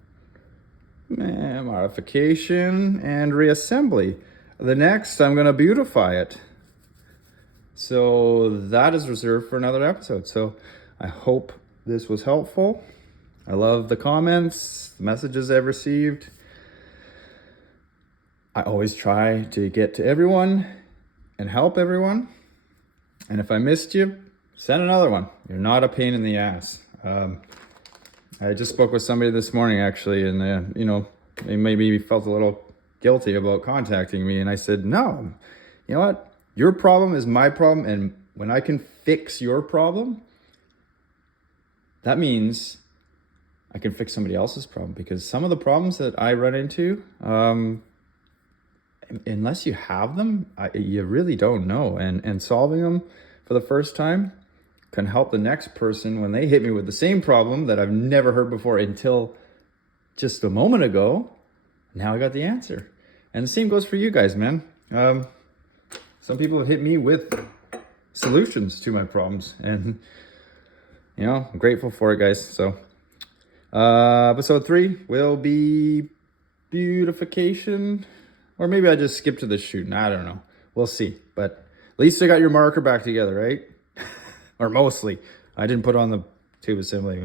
modification, and reassembly. The next, I'm going to beautify it. So that is reserved for another episode. So I hope this was helpful. I love the comments, the messages I've received. I always try to get to everyone and help everyone. And if I missed you, send another one. You're not a pain in the ass. I just spoke with somebody this morning actually, and they maybe felt a little guilty about contacting me. And I said, no, you know what? Your problem is my problem, and when I can fix your problem, that means I can fix somebody else's problem, because some of the problems that I run into, unless you have them, you really don't know. And solving them for the first time can help the next person when they hit me with the same problem that I've never heard before until just a moment ago. Now I got the answer. And the same goes for you guys, man. Some people have hit me with solutions to my problems, and I'm grateful for it, guys. So episode 3 will be beautification, or maybe I just skip to the shooting. I don't know. We'll see. But at least I got your marker back together, right? Or mostly. I didn't put on the tube assembly.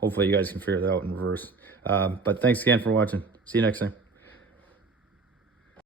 Hopefully you guys can figure that out in reverse. But thanks again for watching. See you next time.